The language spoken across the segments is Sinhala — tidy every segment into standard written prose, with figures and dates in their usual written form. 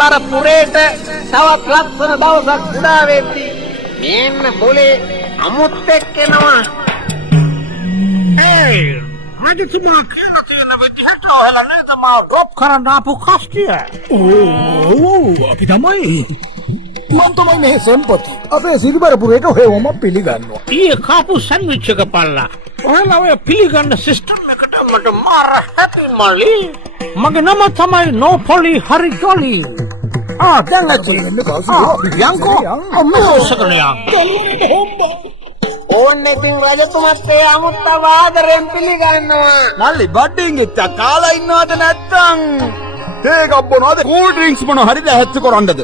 සිරිබර පුරේට තවත් ලස්සන දවසක් උදා වෙද්දී මෙන්න બોලේ අමුත් එක්කෙනවා. රජතුමා කියලා තියෙන විදිහට ඔයාලා නේද මා ඩොප් කරන්න ආපු කස්ටිය? අපි තමයි. මම තමයි මේ සම්පති. අපේ සිරිබරපුරේට හොයවම පිළිගන්නවා. ඊයේ කාපු සැන්ඩ්විච් එක පල්ලා. ඔයාලා ඔය පිළිගන්න සිස්ටම් එකට මට මාර හැපි මල්ලි. මගේ නම තමයි නෝපොලි හරි ජොලි. දැන් ඇතුළේ එන්න කාසියා. යන්කෝ අම්මෝසකනියා. ඕන්නේ ඉතින් රජතුමත් ඒ අමුත්තව ආදරෙන් පිළිගන්නවා. මල්ලි බඩින් එක්ක කාලා ඉන්නවද නැත්තම්? තේකක් බොනවද? කූල් ඩ්‍රින්ක්ස් මොන හරිද හැච්ච කරන්නද?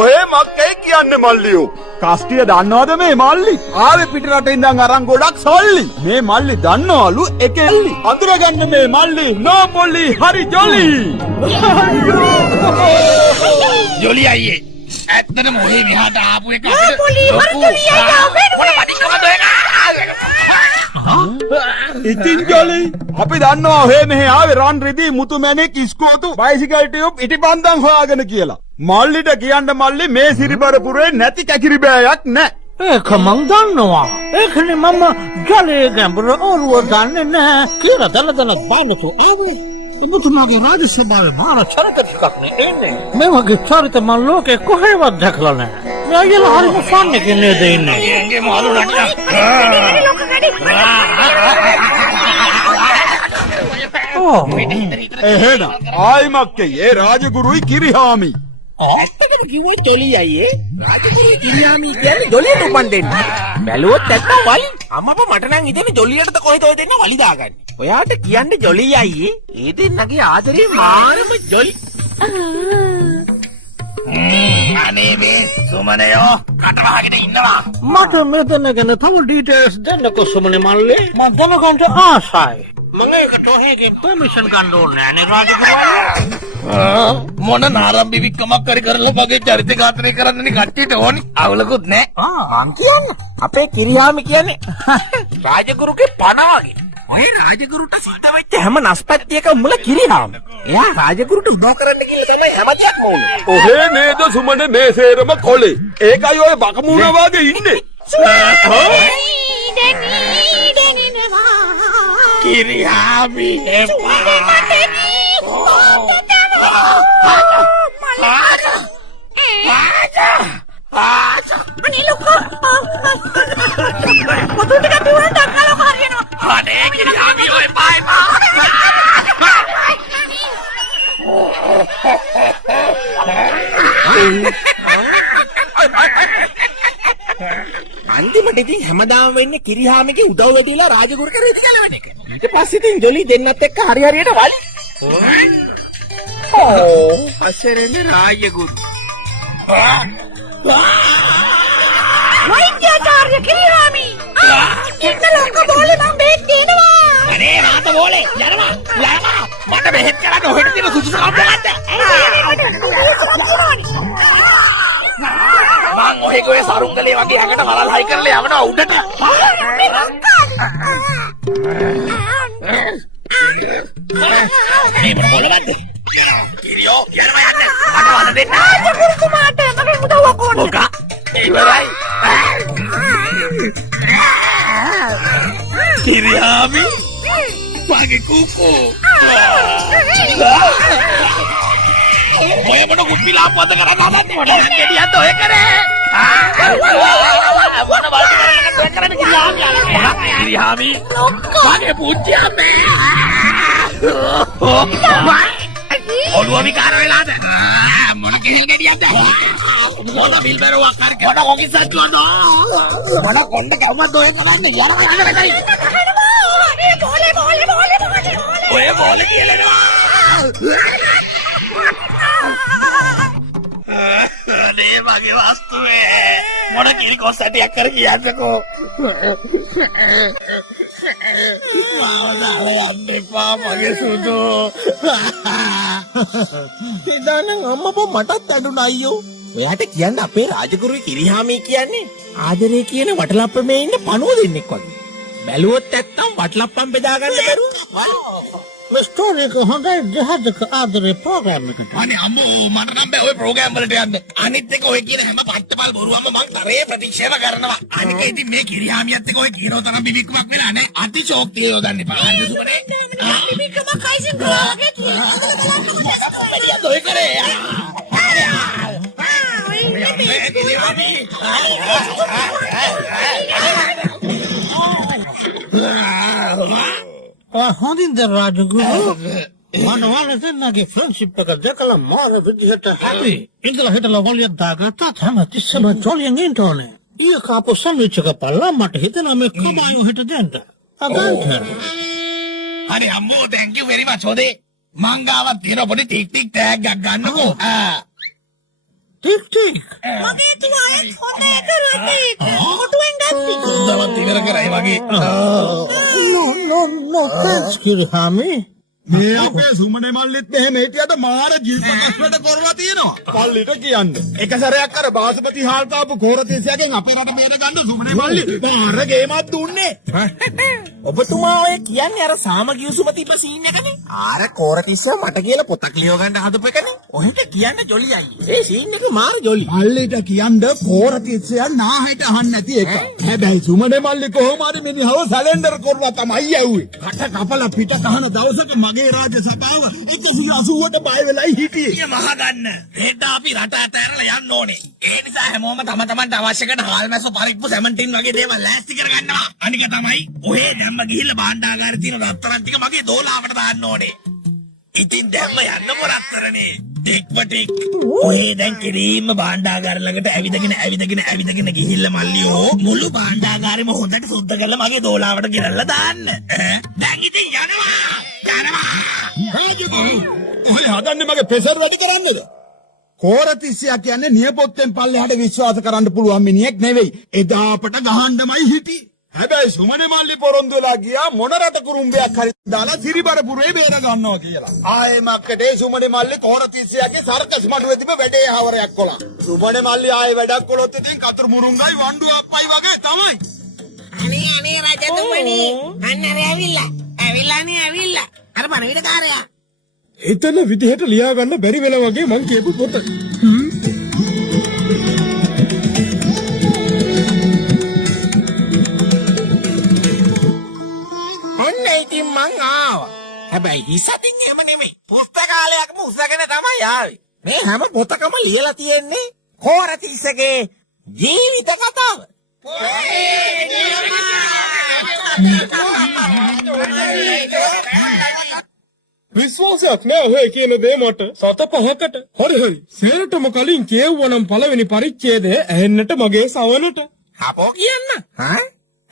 ඔය මක්කයි කියන්නේ මල්ලියෝ. කස්ටිය දන්නවද මේ මල්ලි? ආවේ පිට රටින් ඉඳන් අරන් ගොඩක් සල්ලි. මේ මල්ලි දන්නවලු එකෙල්ලි. අඳුරගන්න මේ මල්ලි නෝපොලි හරි ජොලි. ජොලි අයියේ ඇත්තටම ඔහේ මෙහාට ආපු එක නෝපොලි හරි ජොලි අයියා ඉතින් ජොලි අපි දන්නවා ඔහේ මෙහේ ආවේ රන් රිදී මුතුමැණික් ඉස්කෝතු බයිසිකල් ටියුබ් ඉටිපන්දම් හොයාගෙන කියලා. මල්ලිට කියන්න මල්ලි මේ සිරිබරපුරේ නැති කැකිරි බෑයක් නෑ. ඒක මං දන්නවා. ඒකනේ මම ජලයේ ගැඹුර ඔරුව දන්නේ නැහැ කියලා දන බානතු ආවේ. ඔබතුමාගේ රාජ්‍ය සභාවේ මාන චරිත ටිකක් නේ එන්නේ. මේ වගේ චරිත මං ලෝකේ කොහෙවත් දැකලා නැහැ. මෙයාලා හරිම ෆන් එකේ නේද ඉන්නේ. එංගේ මාළු නටන එහෙනම් ආයිමක්කේ ඒ රාජගුරුයි කිරිහාමි. ඇත්තටම කිව්වේ ජොලි අයියේ රාජපුරේ කිරියාමි කියන්නේ ජොලියට උපන් දෙන්න. බැලුවොත් නැත්තම් වලි. අම්මප මට නම් හිතෙන්නේ ජොලියටද කොහෙද ඔය දෙන්න වලි දාගන්නේ. ඔයාට කියන්නේ ජොලි අයියේ ඒ දෙන්නගේ ආදරේ මාරම ජොලි. අනේ මේ සුමනයෝ කටවහගෙන ඉන්නවා. මට මෙතන ගැන තව ඩීටේල්ස් දෙන්නකෝ සුමනේ මල්ලි. මම දැනගන්න ආසයි. මම ඒකට ඔහෙගෙන් පර්මිෂන් ගන්න ඕනේ නේ රාජකුමාරයා. මොන නාරම්බි වික්කමක් හරි කරලා මගේ චරිත ඝාතනය කරන්නනේ කට්ටියට ඕනි. අවුලකුත් නෑ. මං කියන්නේ අපේ කිරියාමි කියන්නේ රාජගුරුගේ පණ වගේ. ඔය රාජගුරුට සිද්ධ වෙච්ච හැම නස්පත්තියක මුල කිරියාමි. එයා රාජගුරුට උදව් කරන්න කියලා තමයි හැමදේම ඕනේ. ඔහේ නේද සුමනේ මේ සේරම කොලේ. ඒකයි ඔය බකමුණ වාගේ ඉන්නේ. කිරියාමි අනේ කිරියාමි ඔය බයිමා අන්තිමට ඉතින් හැමදාම වෙන්නේ කිරිහාමිගේ උදව් වෙදීලා රාජගුරු කරේ ඉතිගලවන එක. ඊට පස්සේ ඉතින් ජොලි දෙන්නත් එක්ක හරි හරියට වලි. අසරණ රාජගුරු. වෛද්‍යාචාර්ය කිරිහාමි. එන්න ලොක්ක බෝලේ මම බෙහෙත් දෙනවා. අනේ රාත බෝලේ යනවා. මට බෙහෙත් කරන්න ඔහෙට තියෙන සුදුසුකම් මොකද්ද? මං ඔහෙගේ ඔය සරුංගලේ වගේ ඇඟට වලල් හයි කරලා යවනවා උඩට. මේ මොනවද? කිරියෝ යනවා යන්න. මට වල දෙන්න. රාජගුරුතුමාට මගේ උදව්වක් ඕනේ. මොකක්? ඉවරයි. කිරියාමි මගේ කුකෝ. ඔය මොන කුප්පිලා පොත කරන්න හදන්නේ? මොන ගෙඩියක්ද ඔය කරේ? මොන කරන්නේ කිරියාමි? මගේ පුංචි අම්මේ. ඔළුව විකාර වෙලාද? මොන කෙහෙල් ගෙඩියක්ද? මොන බිල්බරුවක් හරි මොන කොකිසක් නෝ. මොන කොණ්ඩ කවුමද ඔය කරන්නේ? යන්න මෙතනින්. ඔය බෝලේ කියලනවා. අනේ මගේ වස්තුවේ මොන කිරි කොස්සටියක් කර කියන්නකෝ. මාවදාලා යන්න එපා මගේ සුදු. එදානම් අම්මපා මටත් අඩුනා අයියෝ. ඔයාට කියන්න අපේ රාජගුරුයි කිරිහාමි කියන්නේ ආදරේ කියන වටලප්පමේ ඉන්න පණුව දෙන්නෙක් වගේ. බැලුවොත් නැත්තම් වටලප්පම් බෙදා ගන්න බැරුව. මේ ස්ටෝරි එක හොඳයි ජහදක ආදරේ ප්‍රෝග්‍රෑම් එකට. අනේ අම්මෝ මට නම් බෑ ඔය ප්‍රෝග්‍රෑම් වලට යන්න. අනිත් එක ඔය කියන හැම පත්තපල් බොරුවම මං තරේ ප්‍රතික්ෂේප කරනවා. අනික ඉතින් මේ කිරියාමියත් එක්ක ඔය කියනෝ තරම් බිබික්කමක් වෙලා නේ. අතිශෝක්තිය යොදන්න එපා. අන්න සුබනේ. බිබික්කම කයිසින් ගෝගේ කියලා. ඔය කරේ. හොඳින්ද රාජගුරු මම ඔයාලා දෙන්නගේ ෆ්‍රෙන්ඩ්ෂිප් එක දැකලා මාර විදිහට හැපි. ඉඳලා හිටලා වලියක් දාගත්තා තමයි තිස්සම ජොලියෙන් ඉන්න ඕනේ. ඊ කාපු සැන්ඩ්විච් එක පල්ලා මට හිතෙනවා මේ කබායෝ හිට දෙන්න. අගන්ට. අනේ අම්මෝ thank you very much හොදේ. මං ගාවත් තියෙන පොඩි ටික් ටික් ටැග් එකක් ගන්නකෝ. ටික් ටික්. මගේ තුවාලෙත් හොඳේ කරුවේ කොටුවෙන් ගත්තා. දවස් ඉවර කරයි වගේ. No thanks කිරිහාමි. මේ අපේ සුමනේ මල්ලිත් එහෙම හිටියට මාර ජීවිතයක් වැඩ කරලා තියෙනවා. පල්ලිට කියන්නේ. එක සැරයක් අර බාසපති හාල් කාපු කෝරතේසියාගෙන් අපේ රට බේර ගන්න සුමනේ මල්ලි මාර ගේමක් දුන්නේ. ඔබතුමා ඔය කියන්නේ අර සාමගියුසුම තිබ්බ සීන් එකනේ. ආර කෝරතිස්සා මට කියලා පොතක් ලියව ගන්න හදපු එකනේ. ඔහෙට කියන්න ජොලි අයියේ. ඒ සීන් එක මාර ජොලි. පල්ලිට කියන්න කෝරතේසියා නාහෙට අහන්න නැති එක. හැබැයි සුමනේ මල්ලි කොහොම හරි මිනිහව සැලෙන්ඩර් කරලා තමයි යව්වේ. කට කපලා පිට කහන දවසක මගේ රාජ්‍ය සභාව 180ට බය වෙලයි හිටියේ. ඊය මහ ගන්න. හෙට අපි රට අතහැරලා යන්න ඕනේ. ඒ නිසා හැමෝම තම තමන්ට අවශ්‍ය කරන හාල්මැස්ස පරිප්පු සැමන්ටින් වගේ දේවල් ලෑස්ති කරගන්නවා. අනික තමයි ඔහේ දැම්ම ගිහිල්ලා භාණ්ඩාගාරේ තියෙන රත්තරන් ටික මගේ දෝලාවට දාන්න ඕනේ. ඉතින් දැම්ම යන්නකො රත්තරනේ. ටෙක්වටික්. ඔහේ දැන් කිරීම භාණ්ඩාගාර ළඟට ඇවිදගෙන ගිහිල්ලා මල්ලියෝ මුළු භාණ්ඩාගාරෙම හොඳට සුද්ධ කරලා මගේ දෝලාවට ගෙනල්ලා දාන්න. දැන් ඉතින් යනවා. රාජගුරු ඔය හදන්නේ මගේ ප්‍රෙෂර් වැඩි කරන්නද? කෝරතිස්සියා කියන්නේ නියපොත්තෙන් පල්ලෙහාට විශ්වාස කරන්න පුළුවන් මිනිහෙක් නෙවෙයි. එදා අපට ගහන්නමයි හිටියේ. හැබැයි සුමනේ මල්ලි පොරොන්දු වෙලා ගියා මොන රට කුරුම්බයක් හරි දාලා සිරිබරපුරේ බේර ගන්නවා කියලා. ආයේ මක්කටේ සුමනේ මල්ලි කෝරතිස්සියාගේ සර්කස් මඩුවේ තිබ්බ වැඩේ හවරයක් කොලා. සුමනේ මල්ලි ආයේ වැඩක් කොලොත් ඉතින් කතුරු මුරුංගයි වණ්ඩු අප්පයි වගේ තමයි. අනේ රජතුමනි අන්න ඇවිල්ලා අර පණවිඩකාරයා එතන විදිහට ලියා ගන්න බැරි වෙලා වගේ මං කියපු පොත. ඔන්න ඉතින් මං ආවා. හැබැයි හිසතින් එහෙම නෙමෙයි. පුස්තකාලයක්ම උසගෙන තමයි ආවේ. මේ හැම පොතකම ලියලා තියෙන්නේ කෝරතිස්සගේ ජීවිත කතාව. විශ්වාසයක් නෑ ඔය කියන දේ මට. සත පහකට. හරි. සේරටම කලින් කියවුවනම් පළවෙනි පරිච්ඡේදය ඇහෙන්නට මගේ සවනට. හපෝ කියන්න.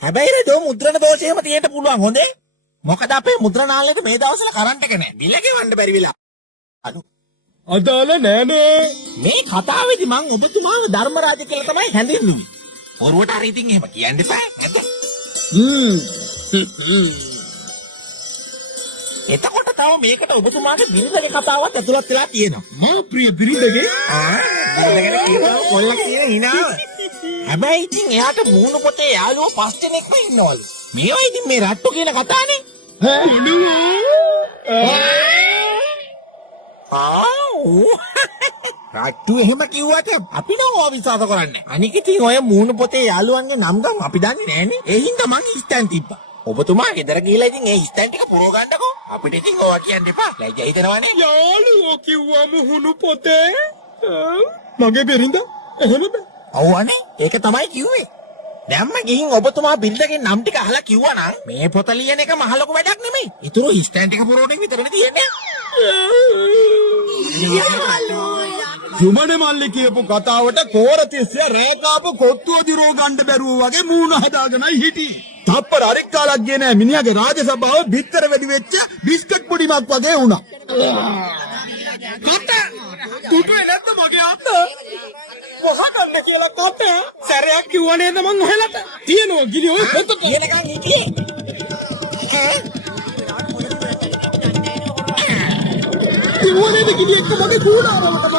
හැබැයි රේ මුද්‍රණ දෝෂයම තියෙන්න පුළුවන් හොඳේ. මොකද අපේ මුද්‍රණාලයට මේ දවස්වල කරන්ට් එක නෑ. බිල ගෙවන්න බැරි වෙලා. අදාළ නෑනේ. මේ කතාවේදී මං ඔබතුමාව ධර්මරාජ කියලා තමයි හැඳින්වුවේ. පොරුවට හරි ඉතින් එහෙම කියන්න එපා. එතකොට තව මේකට ඔබතුමාගේ බිරිඳගේ කතාවත් ඇතුළත් වෙලා තියෙනවා. මා ප්‍රිය බිරිඳගේ බිරිඳගෙන කියනවා කොල්ලා කියන හිනාව. හැබැයි ඉතින් එයාට මූණු පොතේ යාළුවෝ 5 දෙනෙක්ම ඉන්නවලු. මේවා ඉතින් මේ රට්ටු කියන කතානේ. රට්ටු එහෙම කිව්වට අපි නම් ඕවා විශ්වාස කරන්නේ. අනික ඉතින් ඔය මූණු පොතේ යාළුවන්ගේ නම් ගම් අපි දන්නේ නැහනේ. ඒ හින්දා මං ඉස්තන් තිබ්බා. ඔබතුමා ගෙදර ගිහලා ඉතින් ඒ ස්ටෑන්ඩ් ටික පුරව ගන්නකෝ. අපිට ඉතින් ඕවා කියන්න එපා. ලැජ්ජා හිතෙනවනේ. යාළුවෝ කිව්වා මුහුණු පොතේ. මගේ බිරිඳ එහෙමද? ඔව්වනේ. ඒක තමයි කිව්වේ. දැම්ම ගිහින් ඔබතුමා බිරිඳගේ නම් ටික අහලා කිව්වනම් මේ පොත ලියන එක මහ ලොකු වැඩක් නෙමෙයි. ඊටු ස්ටෑන්ඩ් ටික පුරවන එක විතරනේ තියෙන්නේ. සුමනේ මල්ලි කියපු කතාවට කෝරතිස්සියා රෑකාපු කොත්තුව දිරෝ ගන්න බැරුව වගේ මූණ හදාගෙනයි හිටියේ. තප්පර අරික් කාලක් ගියේ නෑ මිනිහාගේ රාජ්‍ය සභාව බිත්තර වැඩි වෙච්ච බිස්කට් පොඩිමක් වගේ වුණා. කට දුටුවේ නැත්ද මගේ අත? මොකක්ද කියලා කට සැරයක් කිව්ව නේද මං ඔහෙලට? තියෙනවා ගිලි ඔය පොතට. කියනකන් හිටියේ. කිව්වනේ ගිලි එක්ක මගේ කූඩාරවටම.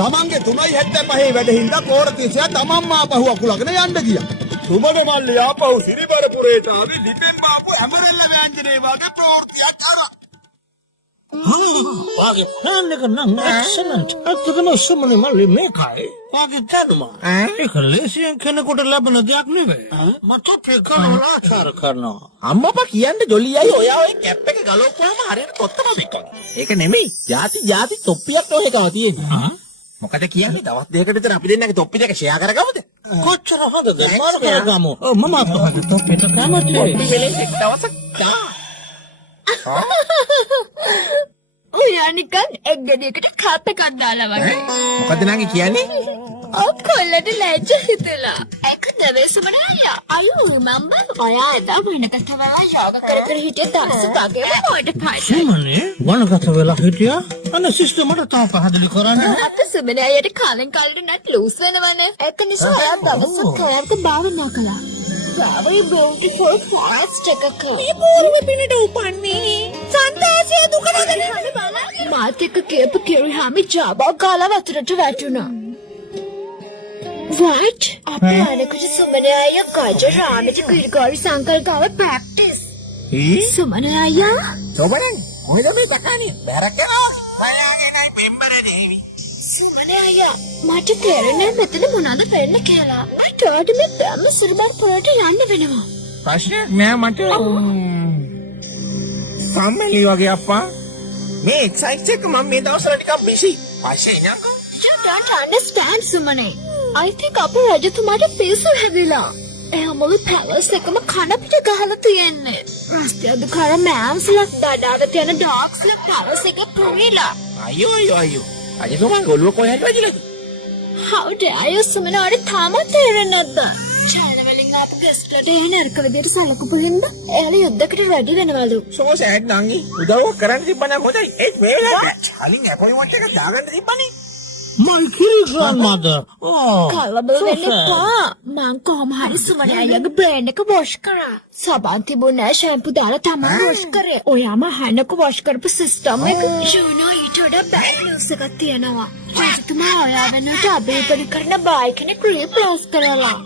තමන්ගේ 3.75 වැඩ හින්දා කෝරතිස්සියා තමන්ම ආපහු අකුලගෙන යන්න ගියා. සුමන මල්ලි ආපහු සිරිබරපුරේට ආවේ ලිපෙන් බාපු ඇමරිල්ල ව්‍යංජනේ වගේ ප්‍රවෘත්තියක් කරා. වාගේ ප්ලෑන් එක නම් එක්සලන්ට්. ඇත්තටම සුමන මල්ලි මේකයි. වාගේ දැනුම. ඒක ලේසියෙන් කෙනෙකුට ලැබෙන දෙයක් නෙවෙයි. මට ඒක ආචාර කරනවා. අම්මපා කියන්නේ ජොලියයි ඔයා ඔය කැප් එක ගලවපුවාම හරියට කොත්තම වික්කන. ඒක නෙමෙයි. ಜಾති තොප්පියක් ඔයකම තියෙන්නේ. මොකද කියන්නේ දවස් දෙකකට විතර අපි දෙන්නගේ තොප්පි දෙක ෂෙයා කරගමුද? කොච්චර හොඳද? මාර කරගමු. මම අපහට තොප්පියට කැමතියි. තොප්පි වෙලෙන් එක් දවසක් තා. ඔයා නිකන් එක් ගෙඩියකට කප් එකක් දාලා වගේ. මොකද නංගි කියන්නේ? ඔක්කොල්ලට ලැජ්ජ හිතලා. ඒක නෙවෙයි සුමන අයියා. අයියෝ remember ඔයා එදා වනගත වෙලා යෝගා කර කර හිටිය දවස් වගේම මොඩ පාටයි. සුමනේ වනගත වෙලා හිටියා. අනේ සිස්ටර් මට තාම පැහැදිලි කරන්න. අපේ සුමන අයියට කාලෙන් කාලෙට නැත් ලූස් වෙනවනේ. ඒක නිසා ඔයා දවසක් කාර්යක භාවනා කළා. very beautiful forest එකක. මේ පොරේ පිනට උපන්නේ. සන්තාසිය දුක නගන බලන්න. මාත් එක්ක කියපු කිරිහාමි ජාබා ගාලා වතුරට වැටුණා. What? අපේ අනෙකුට සුමන අයියා ගජ රාමජ කිරිගෝරි සංකල් ගාව ප්‍රැක්ටිස්. සුමන අයියා? සෝබරන් කොහෙද මේ තකන්නේ? බැරක් යනවා. ඔයාගේ නයි පෙම්බරේ දෙවි. සුමන අයියා මට තේරෙන්නේ මෙතන මොනවද වෙන්න කියලා. මට ඔයාට මේ බැම්ම සිරිබර පුරට යන්න වෙනවා. ප්‍රශ්නයක් නෑ මට. සම්මෙලි වගේ අප්පා. මේ එක්සයිට් එක මම මේ දවස්වල ටිකක් බිසි. පස්සේ එනකම්. You don't understand සුමනේ. I think අපේ රජතුමාට පිස්සු හැදිලා. එයා මුළු පැලස් එකම කන පිට ගහලා තියෙන්නේ. රස්තිය දුකාර මෑම්ස්ලක් දඩාවට යන ඩොග්ස්ලක් පැලස් එක පුරිලා. අයියෝ. අජතුමා ගොළුව කොහෙ හරි වැදිලාද? How dare you සුමන ඔයාට තාමත් තේරෙන්නේ නැද්ද? චයිනා වලින් ආපු ගෙස්ට්ලට එහෙ නරක විදියට සලකපු හින්දා එයාලා යුද්ධකට රෙඩි වෙනවලු. So sad නංගි. උදව් කරන්න තිබ්බනම් හොඳයි. ඒත් වේලා අලින් අපොයින්ට් එකක් දාගන්න තිබ්බනේ. My grandmother. කලබල වෙන්න එපා. මං කොහොම හරි සුමන අයියාගේ බ්‍රේන් එක වොෂ් කරා. සබන් තිබුණේ ෂැම්පු දාලා තමයි වොෂ් කරේ. ඔයාම හනක වොෂ් කරපු සිස්ටම් එක යුනෝ ඊට වඩා බෑඩ් නිවුස් එකක් තියෙනවා. රජතුමා ඔයා වෙනුවට අබේපරි කරන බායි කෙනෙක් රීප්ලේස් කරලා.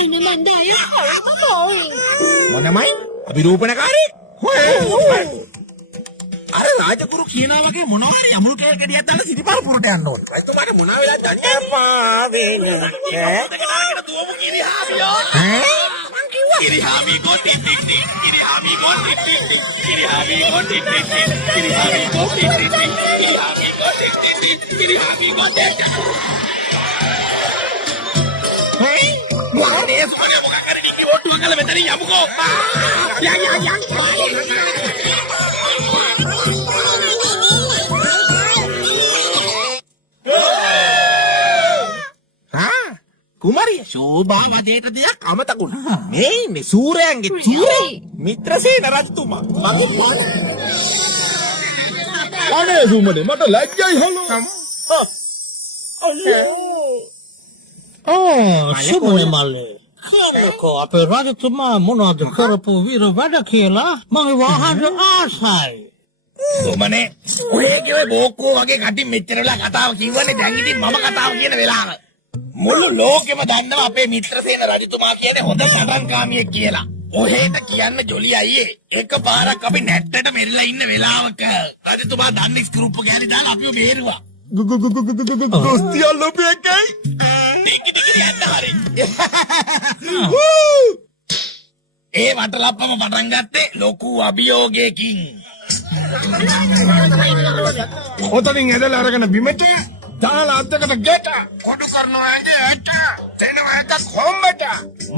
එනේ මන්ද අයියා හරිම බෝරින්. මොනමයි? අභිරූපණකාරී? හොය. අර රාජගුරු කියනවා වගේ මොනවා හරි අමුළු කෑල් ගෙඩියක් දාලා සිටිපාර පුරට යන්න ඕනේ. රජතුමාට මොනවා වෙලා දන්නේ අප්පා වෙන්නේ. ඈ දුවමු කිරිහාමියෝ. මං කිව්වා කිරිහාමි ගොටි ටිටි කිරිහාමි ගොටි ටිටි කිරිහාමි ගොටි ටිටි කිරිහාමි ගොටි ටිටි කිරිහාමි ගොටි ටිටි කිරිහාමි ගොටි මොකද සුමනේ මොකක් හරි ඩිංගි වෝට්ටුවක් ගාලා මෙතනින් යමුකෝ. කුමාරිය ශෝභාවදේට දෙයක් අමතකුණා. මේ ඉන්නේ සූරයන්ගේ සූරේ මිත්‍රසේන රජතුමා. මගේ පාන. අනේ සුමනේ මට ලැජ්ජයි හලෝ. සුමනේ මල්ලි. කියන්නකෝ අපේ රජතුමා මොනවද කරපු වීර වැඩ කියලා මම වහන්න ආසයි. සුමනේ ඔය කිව්වේ බෝක්කෝ වගේ කටින් මෙච්චර වෙලා කතාව කිව්වනේ දැන් ඉතින් මම කතාව කියන වෙලාව. මුළු ලෝකෙම දන්නවා අපේ මිත්‍රසේන රජතුමා කියන්නේ හොඳ සටන්කාමියෙක් කියලා. ඔහෙට කියන්න ජොලි අයියේ එකපාරක් අපි නැට්ටට මෙරිලා ඉන්න වෙලාවක රජතුමා දන්නේ ස්ක්‍රූප් ගෑලි දාලා අපිව බේරුවා. ගොස්තිය ලොපේකයි. ටිකි යන්න හරි. ඒ වටලප්පම පටන් ගත්තේ ලොකු අභියෝගයකින්. ඔතනින් ඇදලා අරගෙන බිමට දාලා අද්දකට ගෙට කොටු කරනවා ඇඟේ ඇට තේනවා ඇට කොම්බට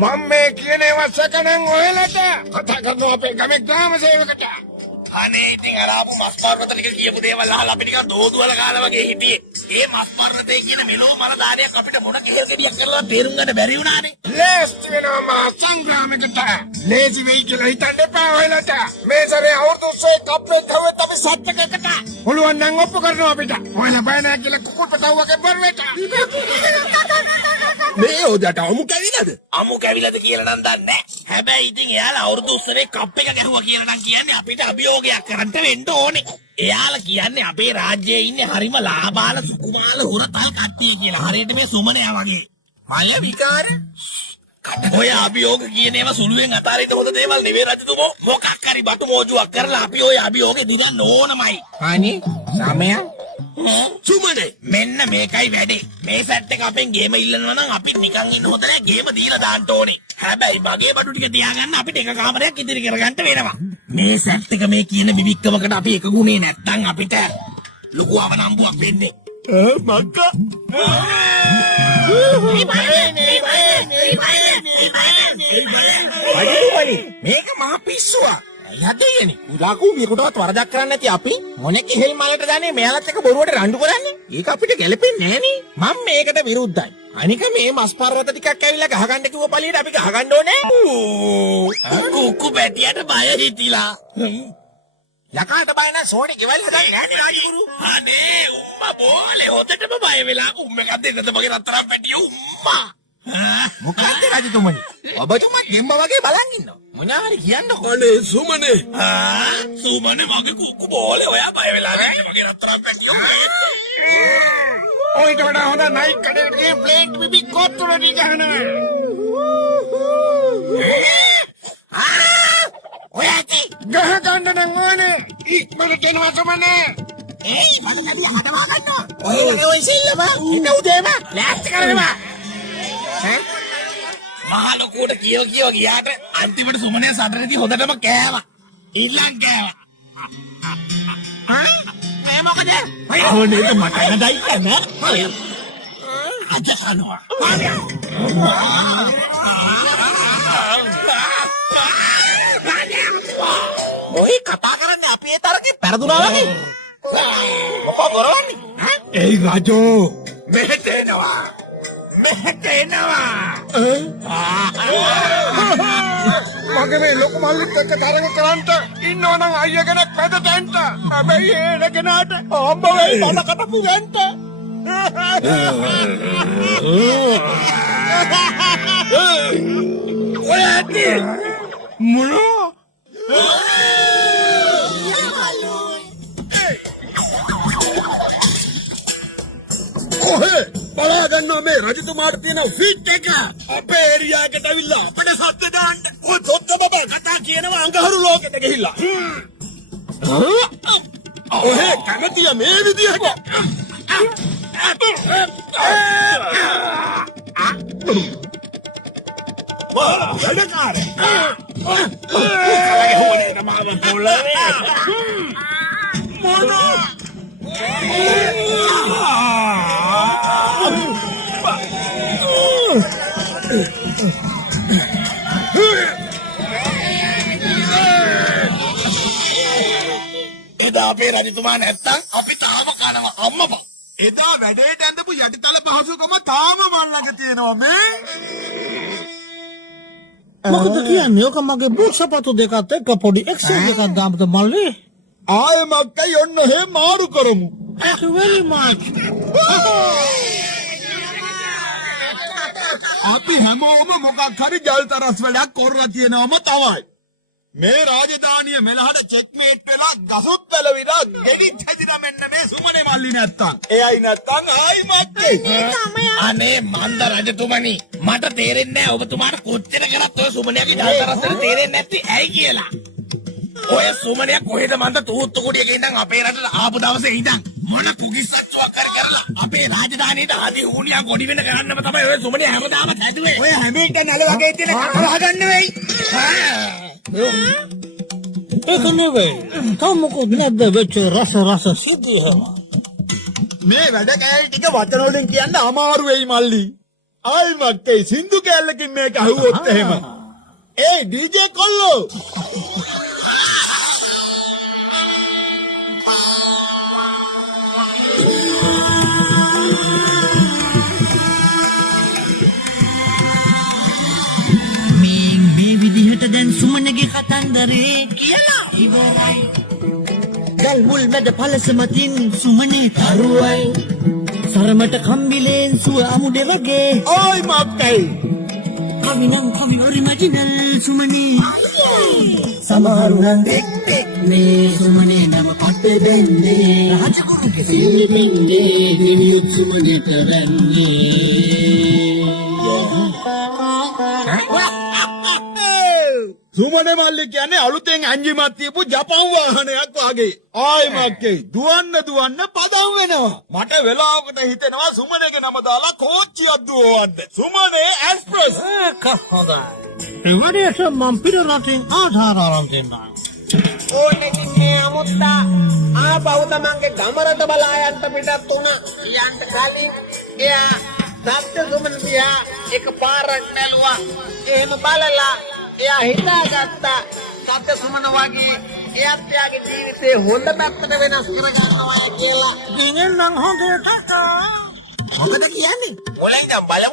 මම මේ කියන ඒවා සකණන් ඔයලට කතා කරනවා අපේ ගමේ ග්‍රාම සේවකට. අනේ ඉතින් අරාපු මස් පාරත ටික කියපු දේවල් අහලා අපි නිකන් දෝදුවල කාලා වගේ හිටියේ. ඒ මස් පාරතේ කියන මෙලෝ මල දාඩියක් අපිට මොන කෙහෙල් ගෙඩියක් කරලා තේරුම් ගන්න බැරි වුණානේ. ලේස්ති වෙනවා මා සංග්‍රාමයකට ලේසි වෙයි කියලා හිතන්න එපා ඔයලට. මේ සැරේ අවුරුදු 100 කප්පේ ගහුවත් අපි සත්‍යකකට පුළුවන් නම් ඔප්පු කරනවා අපිට. ඔයලා බය නැහැ කියලා කුකුල් පතව් වගේ බර්වෙට. මේ ඔදට අමු කැවිලාද? අමු කැවිලාද කියලා නම් දන්නේ නැහැ. හැබැයි ඉතින් එයාලා අවුරුදු 30 කප් එක ගැහුවා කියලා නම් කියන්නේ අපිට අභියෝගයක් කරන්න වෙන්න ඕනේ. එයාලා කියන්නේ අපේ රාජ්‍යයේ ඉන්නේ හරිම ලාබාල සුකුමාල හොරතල් කට්ටිය කියලා. හරියට මේ සුමනයා වගේ. මල විකාර ඔය අභියෝග කියන ඒවා සුළුවෙන් අතාරින්න හොඳ දේවල් නෙවෙයි රජතුමෝ. මොකක් හරි බටු මෝජුවක් කරලා අපි ඔය අභියෝගේ දිනන්න ඕනමයි. අනේ සමය සුමනේ මෙන්න මේකයි වැඩේ. මේ සෙට් එක අපෙන් ගේම ඉල්ලනවා නම් අපි නිකන් ඉන්න හොඳ නෑ. ගේම දීලා දාන්න ඕනේ. හැබැයි මගේ බඩු ටික තියාගන්න අපිට එක කාමරයක් ඉදිරි කරගන්න වෙනවා. මේ සෙට් එක මේ කියන විවික්කමකට අපි එක ගුණේ නැත්තම් අපිට ලොකු අවනම්බුවක් වෙන්නේ. මක්කා අඩේවනි මේක මහ පිස්සුවක්. යදෙයනේ උදාකු මේකටවත් වරදක් කරන්නේ නැති අපි මොනේ කෙහෙල් මලට ගන්නේ මෙයාලත් එක්ක බොරුවට රණ්ඩු කරන්නේ. ඒක අපිට ගැලපෙන්නේ නෑනේ. මම මේකට විරුද්ධයි. අනික මේ මස් පර්වත ටිකක් ඇවිල්ලා ගහගන්න කිව්ව පළියට අපි ගහගන්න ඕනේ. කුක්කු පැටියට බය හිතිලා. යකාට බය නැහැ සෝඩි ගෙවල් හදන්නේ නෑනේ රාජගුරු. අනේ උම්මා බෝලේ හොදටම බය වෙලා උම්මේ එකක් දෙන්නද මගේ රත්තරන් පැටිය උම්මා. මොකක්ද රජතුමනි? ඔබතුමා ගෙම්බ වගේ බලන් ඉන්නවා. මොනාරි කියන්නකෝ. අනේ සුමනේ. සුමනේ මගේ කුක්කු බෝලේ ඔයා බය වෙලා ඉන්නේ මගේ රත්තරන් පැටිය. ඔයිට වඩා හොඳ නයිට් කඩේට ගිහින් ප්ලේට් බිබි කොත්තුල නිගහනවා. ඔයාටි ගහ ගන්න නම් ඕනේ. ඉක්මනට එනවා සමනේ. ඒයි මට කඩිය හදවා ගන්නවා. ඔයගේ ඔය සිල්ලම ඉන්න උදේම ලෑස්ති කරනවා. මහ ලොකුවට කියව ගියාට අන්තිමට සුමනේ සටරේදී හොදටම කෑවා. ඉල්ලන් කෑවා. මේ මොකද? අවනේක මට නදයි නෑ. අද කනවා. ඔය කතා කරන්නේ අපි ඒ තරකේ පෙරදුනා වගේ. මොකෝ කරවන්නේ? ඒ රජෝ මෙහෙට එනවා. මෙහෙට එනවා. මගේ මේ ලොකු මල්ලිත් එක්ක තරඟ කරන්ට ඉන්නවනම් අයියා කෙනෙක් පැදටන්ට. හැබැයි ඒ කෙනාට අම්බ වෙයි බල කටපු වෙන්ට. ඔයාටි මොනවා? කොහේ බලා ගන්නවා මේ රජතුමාට තියෙන ෆිට් එක. අපේ ඒරියා එකට ඇවිල්ලා අපිට සද්ද දාන්න. ඔය දොත්ත බබා කතා කියනවා අඟහරු ලෝකෙට ගිහිල්ලා. ඔහේ කැමතිය මේ විදිහට. වැඩකාරේ. කලගේ හොනේ නමාව පොළවේ. මොනවා? එදා අපේ රජතුමා නැත්තම් අපි තාම කනවා අම්මපා. එදා වැඩේට ඇඳපු යටිතල පහසුකම තාම මල් ළඟ තියෙනවා මේ. මොකද කියන්නේ? ඔක මගේ බුක් සපත්තු දෙකත් එක්ක පොඩි එක්ස්චේන්ජ් එකක් දාමුද මල්ලි? ආයෙ මක්කයි ඔන්න එහෙ මාරු කරමු. Thank you very much. අපි හැමෝම මොකක් හරි ජල් තරස් වැඩක් කරලා තියෙනවම තමයි. මේ රාජධානිය මෙලහට චෙක්මේට් වෙලා ගසුත් පැලවිලා ගෙඩිත් හැදිලා මෙන්න මේ සුමනේ මල්ලි නැත්තම්. එයයි නැත්තම් ආයි මක්කේ. අනේ මන්ද රජතුමනි මට තේරෙන්නේ නැහැ ඔබතුමාට කොච්චර කරත් ඔය සුමනයාගේ ජලතරස්සට තේරෙන්නේ නැති ඇයි කියලා. ඔය සුමනයා කොහෙද මන්ද තූත්තු කුඩියක ඉඳන් අපේ රටට ආපු දවසේ ඉඳන් මොන කුගිස්සච්චුවක් කරලා අපේ රාජධානියට ආදී ඌණියා ගොඩි වෙන කරන්නම තමයි ඔය සුමනයා හැමදාම හැදුවේ. ඔය හැමේට නල වගේ තියෙන කතා ගන්න වෙයි. ඒක නෙවෙයි. තව මොකද නැද්ද වෙච්ච රස සිද්ධිය හැම. මේ වැඩ කෑලි ටික වචන වලින් කියන්න අමාරු වෙයි මල්ලි. ආයි මක්කේ සින්දු කැලලකින් මේක අහුවොත් එහෙම. ඒ ඩීජේ කොල්ලෝ මේ විදිහට දැන් සුමනගේ කතන්දරේ කියලා ඉවරයි. ගල් මුල් මැද පලස මතින් සුමනේ තරුවයි. සරමට කම්බිලෙන් සුව අමුඩේ වගේ. ආයි මක්කේ කමිනම් කමි ඔරිජිනල් සුමනේ. සමහරු නම් එක් මේ සුමනේ නම කොට දෙන්නේ. රාජගුරුගේ සිල්මින්නේ නිවියුත් සුමනේට රැන්නේ. සුමනේ මල්ලි කියන්නේ අලුතෙන් ඇන්ජිමක් තියපු ජපන් වාහනයක් වගේ. ආයි මක්කේ දුවන්න පදම් වෙනවා. මට වෙලාවකට හිතෙනවා සුමනේගේ නම දාලා කෝච්චියක් දුවවන්න. සුමනේ එක්ස්ප්‍රස්. ඒක හොඳයි. ඒ වගේට මම පිටරටින් ආධාර අරන් දෙන්නම්. ඕනේ තින්නේ අමුත්තා ආපහු තමන්ගේ ගමරට බලා යන්න පිටත් වුණා. යන්න කලින් එයා සත්‍ය සුමන දිහා එක පාරක් බැලුවා. එහෙම බලලා එයා හිතාගත්තා සත්‍ය සුමන වගේ එයාත් එයාගේ ජීවිතේ හොඳ පැත්තට වෙනස් කරගන්නවා කියලා. දිනෙන් නම් හොඳට මොකද කියන්නේ? මොලෙන් බලමු.